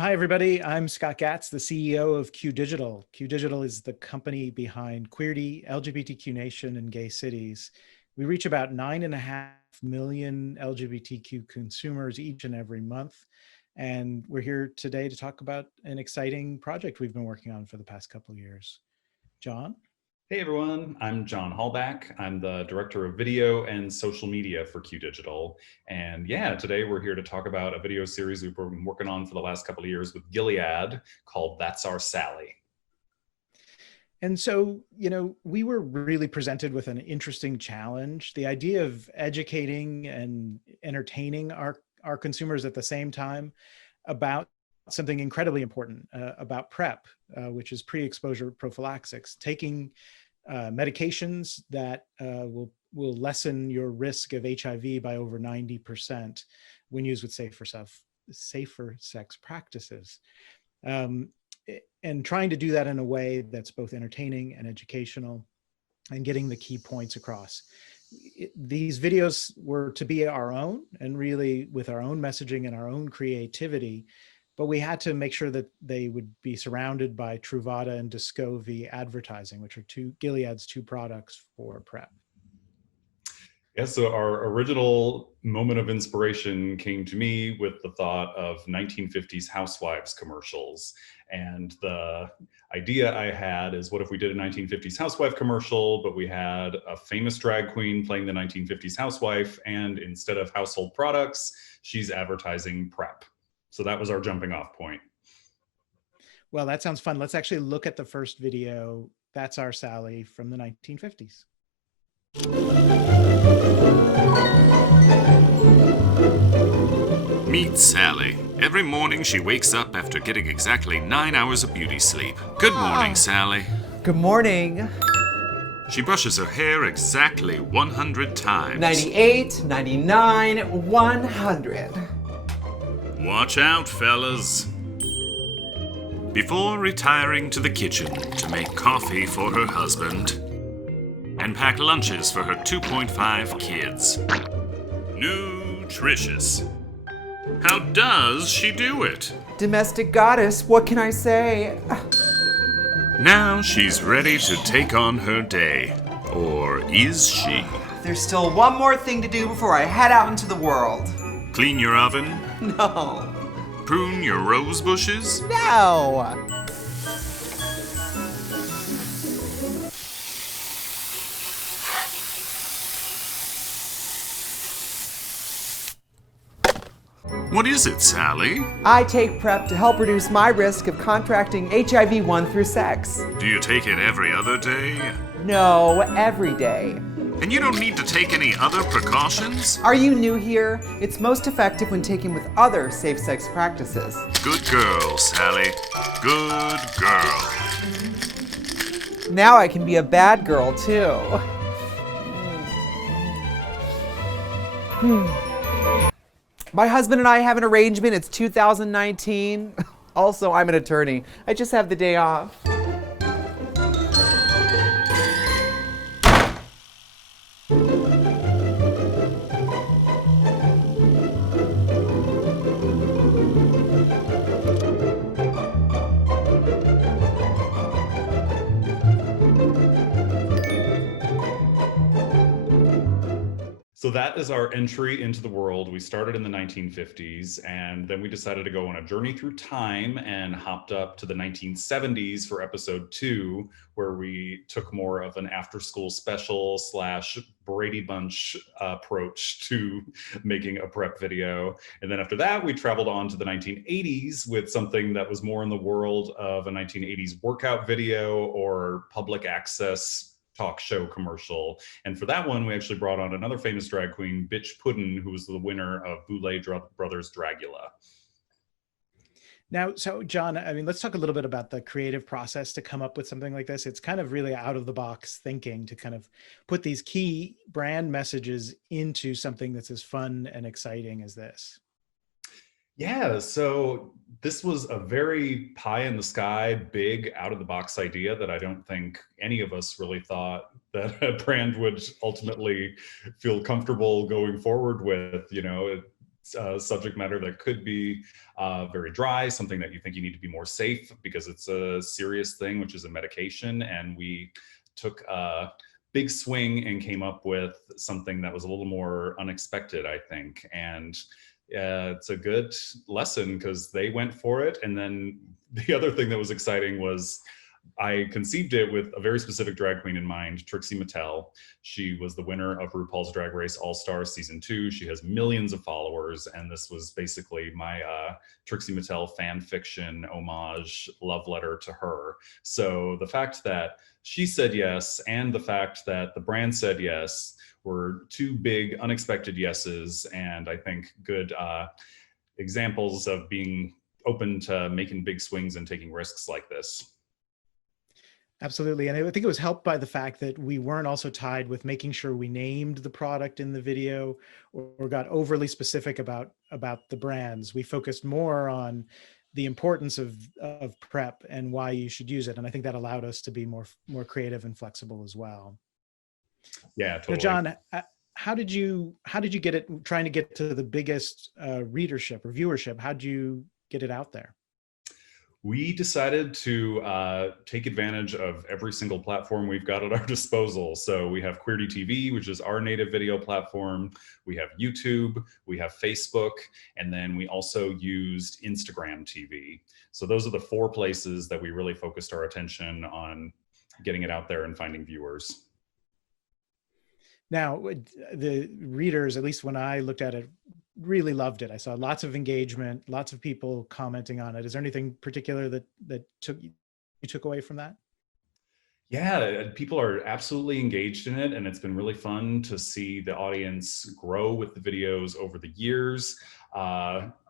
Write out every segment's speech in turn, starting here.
Hi, everybody. I'm Scott Gatz, the CEO of Q.Digital. Q.Digital is the company behind Queerty, LGBTQ Nation, and Gay Cities. We reach about 9.5 million LGBTQ consumers each and every month. And we're here today to talk about an exciting project we've been working on for the past couple of years. John? Hey everyone, I'm John Halbach. I'm the Director of Video and Social Media for Q.Digital. And yeah, today we're here to talk about a video series we've been working on for the last couple of years with Gilead called That's Our Sally. And so, we were really presented with an interesting challenge. The idea of educating and entertaining our consumers at the same time about something incredibly important, about PrEP, which is pre-exposure prophylaxis, taking medications that will lessen your risk of HIV by over 90% when used with safer sex practices. And trying to do that in a way that's both entertaining and educational and getting the key points across. These videos were to be our own and really with our own messaging and our own creativity, but we had to make sure that they would be surrounded by Truvada and Descovy advertising, which are Gilead's two products for PrEP. Yeah, so our original moment of inspiration came to me with the thought of 1950s housewives commercials. And the idea I had is, what if we did a 1950s housewife commercial, but we had a famous drag queen playing the 1950s housewife, and instead of household products, she's advertising PrEP. So that was our jumping off point. Well, that sounds fun. Let's actually look at the first video. That's Our Sally from the 1950s. Meet Sally. Every morning she wakes up after getting exactly 9 hours of beauty sleep. Good morning, Sally. Good morning. She brushes her hair exactly 100 times. 98, 99, 100. Watch out, fellas. Before retiring to the kitchen to make coffee for her husband and pack lunches for her 2.5 kids. Nutritious. How does she do it? Domestic goddess, what can I say? Now she's ready to take on her day. Or is she? There's still one more thing to do before I head out into the world. Clean your oven? No. Prune your rose bushes? No. What is it, Sally? I take PrEP to help reduce my risk of contracting HIV 1 through sex. Do you take it every other day? No, every day. And you don't need to take any other precautions? Are you new here? It's most effective when taken with other safe sex practices. Good girl, Sally. Good girl. Now I can be a bad girl, too. My husband and I have an arrangement. It's 2019. Also, I'm an attorney. I just have the day off. So that is our entry into the world. We started in the 1950s, and then we decided to go on a journey through time and hopped up to the 1970s for episode 2, where we took more of an after-school special / Brady Bunch approach to making a PrEP video. And then after that, we traveled on to the 1980s with something that was more in the world of a 1980s workout video or public access talk show commercial. And for that one, we actually brought on another famous drag queen, Bitch Puddin', who was the winner of Boulay Brothers Dragula. Now, so John, I mean, let's talk a little bit about the creative process to come up with something like this. It's kind of really out of the box thinking to kind of put these key brand messages into something that's as fun and exciting as this. Yeah, so this was a very pie in the sky, big out of the box idea that I don't think any of us really thought that a brand would ultimately feel comfortable going forward with. You know, subject matter that could be very dry, something that you think you need to be more safe because it's a serious thing, which is a medication. And we took a big swing and came up with something that was a little more unexpected, I think. And it's a good lesson because they went for it. And then the other thing that was exciting was I conceived it with a very specific drag queen in mind, Trixie Mattel. She was the winner of RuPaul's Drag Race All-Stars Season 2. She has millions of followers, and this was basically my Trixie Mattel fan fiction homage love letter to her. So the fact that she said yes and the fact that the brand said yes were two big unexpected yeses, and I think good examples of being open to making big swings and taking risks like this. Absolutely. And I think it was helped by the fact that we weren't also tied with making sure we named the product in the video or got overly specific about the brands. We focused more on the importance of PrEP and why you should use it. And I think that allowed us to be more creative and flexible as well. Yeah, totally. So John, how did you get it, trying to get to the biggest readership or viewership? How did you get it out there? We decided to take advantage of every single platform we've got at our disposal. So we have Queerty TV, which is our native video platform. We have YouTube, we have Facebook, and then we also used Instagram TV. So those are the 4 places that we really focused our attention on getting it out there and finding viewers. Now, the readers, at least when I looked at it, really loved it. I saw lots of engagement, lots of people commenting on it. Is there anything particular that you took away from that? Yeah, people are absolutely engaged in it, and it's been really fun to see the audience grow with the videos over the years.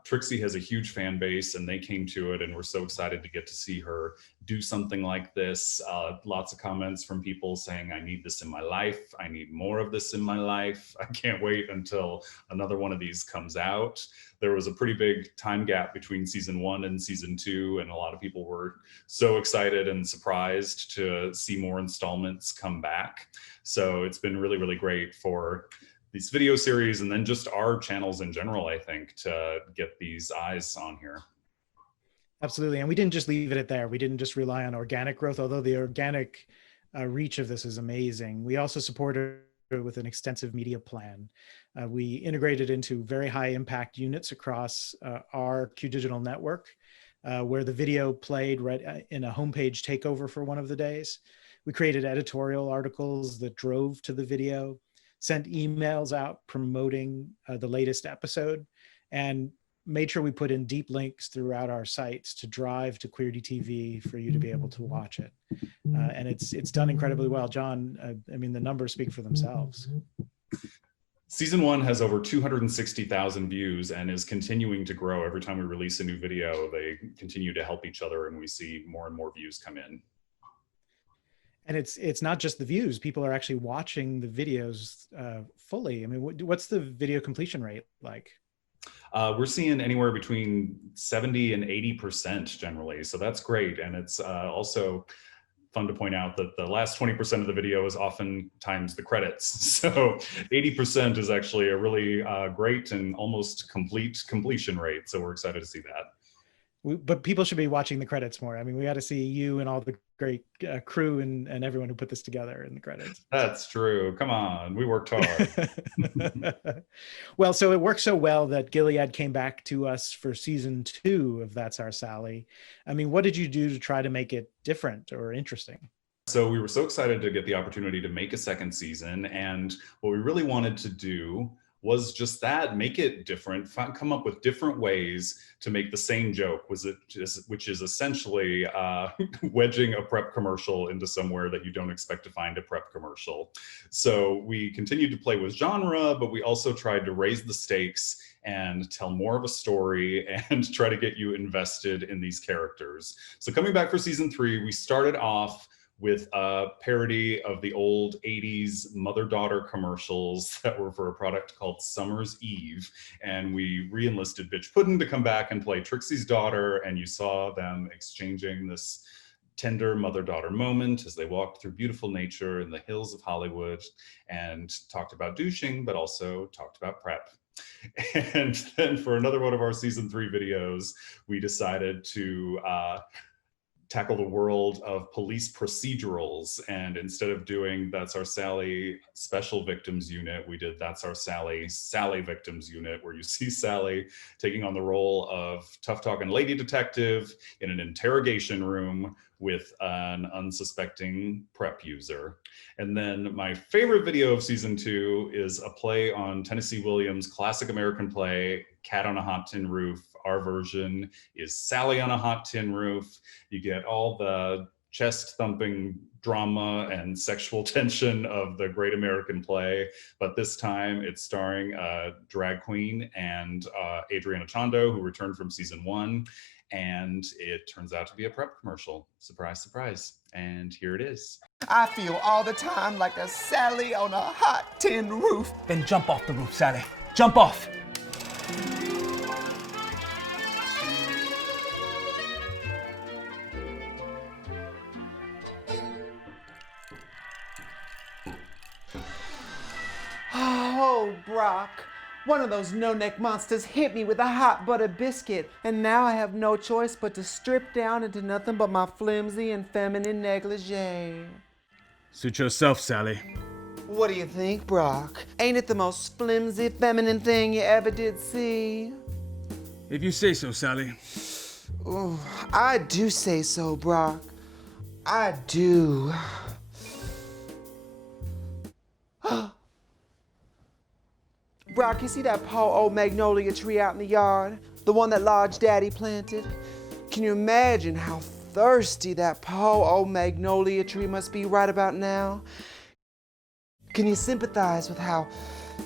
Trixie has a huge fan base, and they came to it, and we're so excited to get to see her do something like this. Lots of comments from people saying, I need this in my life. I need more of this in my life. I can't wait until another one of these comes out. There was a pretty big time gap between season 1 and season 2, and a lot of people were so excited and surprised to see more installments come back. So it's been really, really great for these video series and then just our channels in general, I think, to get these eyes on here. Absolutely. And we didn't just leave it at there. We didn't just rely on organic growth, although the organic reach of this is amazing. We also supported it with an extensive media plan. We integrated into very high impact units across our Q.Digital network, where the video played right in a homepage takeover for one of the days. We created editorial articles that drove to the video, sent emails out promoting the latest episode, and made sure we put in deep links throughout our sites to drive to Queerty TV for you to be able to watch it. And it's done incredibly well. John, I mean, the numbers speak for themselves. Season 1 has over 260,000 views and is continuing to grow. Every time we release a new video, they continue to help each other, and we see more and more views come in. And it's not just the views. People are actually watching the videos fully. I mean, what's the video completion rate like? We're seeing anywhere between 70 and 80% generally. So that's great. And it's also fun to point out that the last 20% of the video is oftentimes the credits. So 80% is actually a really great and almost complete completion rate. So we're excited to see that. But people should be watching the credits more. I mean, we got to see you and all the great crew and everyone who put this together in the credits. That's true. Come on, we worked hard. Well, so it worked so well that Gilead came back to us for season 2 of That's Our Sally. I mean, what did you do to try to make it different or interesting? So we were so excited to get the opportunity to make a second season. And what we really wanted to do was just that, make it different, come up with different ways to make the same joke, which is essentially wedging a PrEP commercial into somewhere that you don't expect to find a PrEP commercial. So we continued to play with genre, but we also tried to raise the stakes and tell more of a story and try to get you invested in these characters. So coming back for season 3, we started off with a parody of the old 80s mother-daughter commercials that were for a product called Summer's Eve. And we re-enlisted Bitch Puddin' to come back and play Trixie's daughter, and you saw them exchanging this tender mother-daughter moment as they walked through beautiful nature in the hills of Hollywood and talked about douching, but also talked about PrEP. And then for another one of our season 3 videos, we decided to tackle the world of police procedurals. And instead of doing That's Our Sally Special Victims Unit, we did That's Our Sally Victims Unit, where you see Sally taking on the role of tough talking lady detective in an interrogation room with an unsuspecting PrEP user. And then my favorite video of season 2 is a play on Tennessee Williams' classic American play, Cat on a Hot Tin Roof. Our version is Sally on a Hot Tin Roof. You get all the chest thumping drama and sexual tension of the great American play, but this time it's starring a drag queen and Adriana Tondo, who returned from season 1. And it turns out to be a PrEP commercial. Surprise, surprise. And here it is. I feel all the time like a Sally on a hot tin roof. Then jump off the roof, Sally. Jump off. Oh, Brock. One of those no-neck monsters hit me with a hot butter biscuit, and now I have no choice but to strip down into nothing but my flimsy and feminine negligee. Suit yourself, Sally. What do you think, Brock? Ain't it the most flimsy feminine thing you ever did see? If you say so, Sally. Ooh, I do say so, Brock. I do. Brock, you see that poor old magnolia tree out in the yard? The one that Large Daddy planted? Can you imagine how thirsty that poor old magnolia tree must be right about now? Can you sympathize with how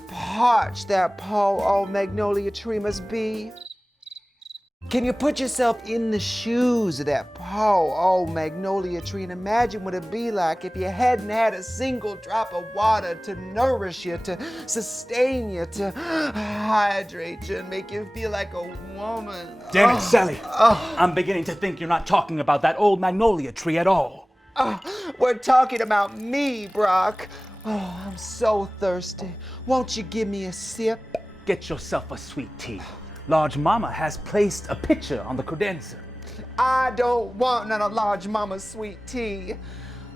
parched that poor old magnolia tree must be? Can you put yourself in the shoes of that poor old magnolia tree and imagine what it'd be like if you hadn't had a single drop of water to nourish you, to sustain you, to hydrate you and make you feel like a woman? Damn it, Sally. I'm beginning to think you're not talking about that old magnolia tree at all. We're talking about me, Brock. Oh, I'm so thirsty. Won't you give me a sip? Get yourself a sweet tea. Large Mama has placed a picture on the credenza. I don't want none of Large Mama's sweet tea.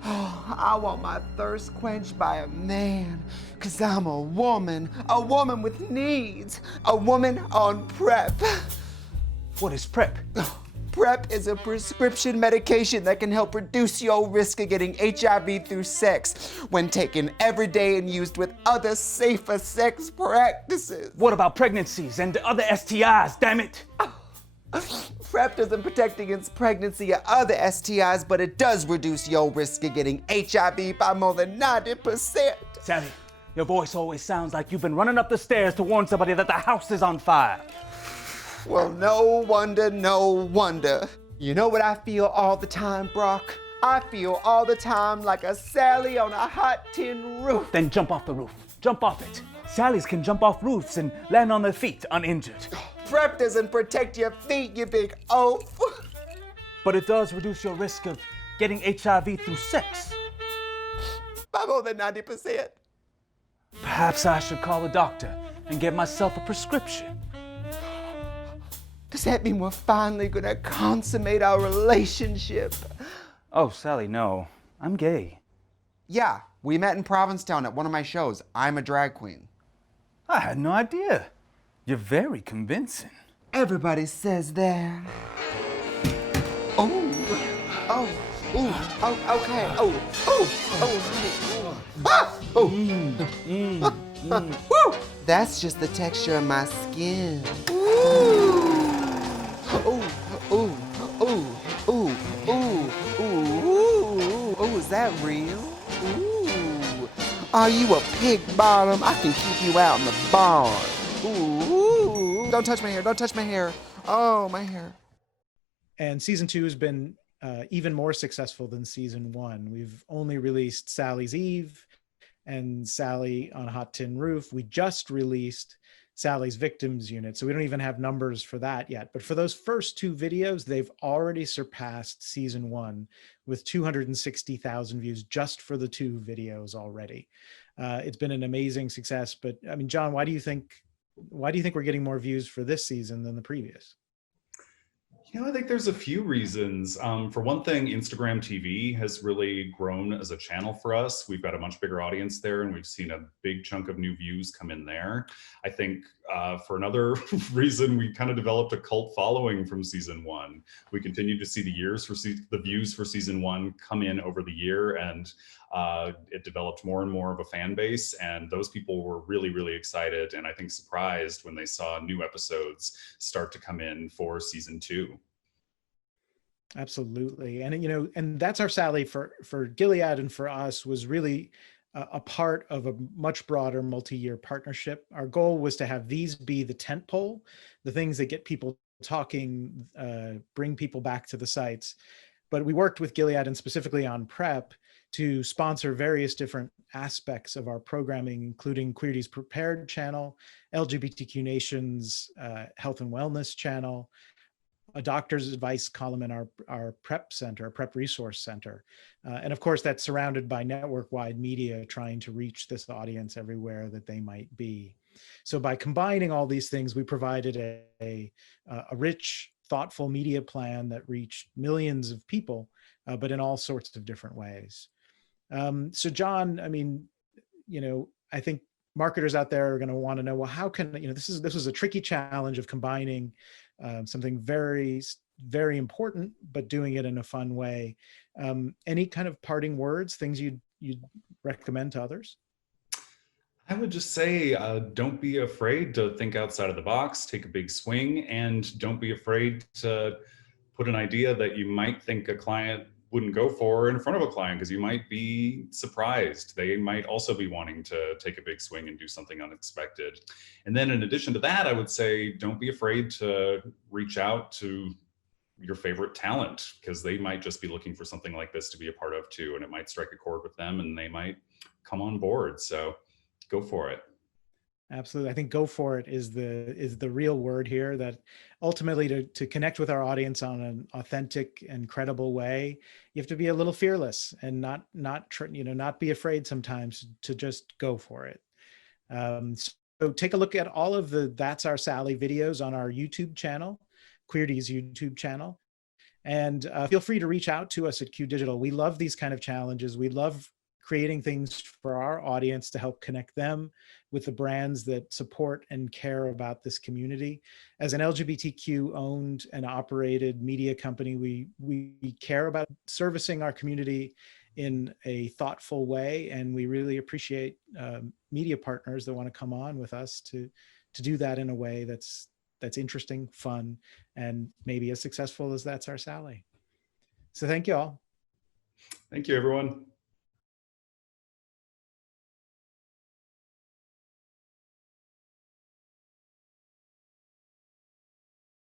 Oh, I want my thirst quenched by a man, 'cause I'm a woman with needs, a woman on PrEP. What is PrEP? PrEP is a prescription medication that can help reduce your risk of getting HIV through sex when taken every day and used with other safer sex practices. What about pregnancies and other STIs, damn it? PrEP doesn't protect against pregnancy or other STIs, but it does reduce your risk of getting HIV by more than 90%. Sally, your voice always sounds like you've been running up the stairs to warn somebody that the house is on fire. Well, no wonder, no wonder. You know what I feel all the time, Brock? I feel all the time like a Sally on a hot tin roof. Then jump off the roof. Jump off it. Sallys can jump off roofs and land on their feet uninjured. PrEP doesn't protect your feet, you big oaf. But it does reduce your risk of getting HIV through sex. By more than 90%. Perhaps I should call a doctor and get myself a prescription. Does that mean we're finally gonna consummate our relationship? Oh, Sally, no. I'm gay. Yeah, we met in Provincetown at one of my shows. I'm a drag queen. I had no idea. You're very convincing. Everybody says that. Oh, okay. Woo! That's just the texture of my skin. Is that real? Ooh. Are you a pig bottom? I can keep you out in the barn. Ooh. Don't touch my hair. Don't touch my hair. Oh, my hair. And season 2 has been even more successful than season 1. We've only released Sally's Eve and Sally on a Hot Tin Roof. We just released Sally's Victims Unit, so we don't even have numbers for that yet. But for those first 2 videos, they've already surpassed season 1 with 260,000 views just for the 2 videos already. It's been an amazing success. But I mean, John, why do you think why do you think we're getting more views for this season than the previous? I think there's a few reasons. For one thing, Instagram TV has really grown as a channel for us. We've got a much bigger audience there, and we've seen a big chunk of new views come in there. I think for another reason, we kind of developed a cult following from season one. We continued to see the views for season one come in over the year, and it developed more and more of a fan base. And those people were really, really excited, and I think surprised when they saw new episodes start to come in for season two. Absolutely. And, and That's Our Sally for Gilead and for us was really a part of a much broader multi-year partnership. Our goal was to have these be the tentpole, the things that get people talking, bring people back to the sites. But we worked with Gilead and specifically on PrEP to sponsor various different aspects of our programming, including Queerty's Prepared channel, LGBTQ Nation's Health and Wellness channel, a doctor's advice column in our PrEP center, PrEP resource center. And of course, that's surrounded by network-wide media trying to reach this audience everywhere that they might be. So by combining all these things, we provided a rich, thoughtful media plan that reached millions of people, but in all sorts of different ways. So John, I think marketers out there are going to want to know, well, how can, this was a tricky challenge of combining something very, very important, but doing it in a fun way. Any kind of parting words, things you'd recommend to others? I would just say, don't be afraid to think outside of the box, take a big swing, and don't be afraid to put an idea that you might think a client wouldn't go for in front of a client, because you might be surprised. They might also be wanting to take a big swing and do something unexpected. And then in addition to that, I would say, don't be afraid to reach out to your favorite talent, because they might just be looking for something like this to be a part of too, and it might strike a chord with them and they might come on board. So go for it. Absolutely. I think go for it is the real word here, that ultimately to connect with our audience on an authentic and credible way, you have to be a little fearless and not be afraid sometimes to just go for it. So take a look at all of the That's Our Sally videos on our YouTube channel, Queerty's YouTube channel. And feel free to reach out to us at Q.Digital. We love these kind of challenges. We love creating things for our audience to help connect them with the brands that support and care about this community. As an LGBTQ owned and operated media company, we care about servicing our community in a thoughtful way, and we really appreciate media partners that want to come on with us to do that in a way that's interesting, fun, and maybe as successful as That's Our Sally. So thank you all. Thank you, everyone.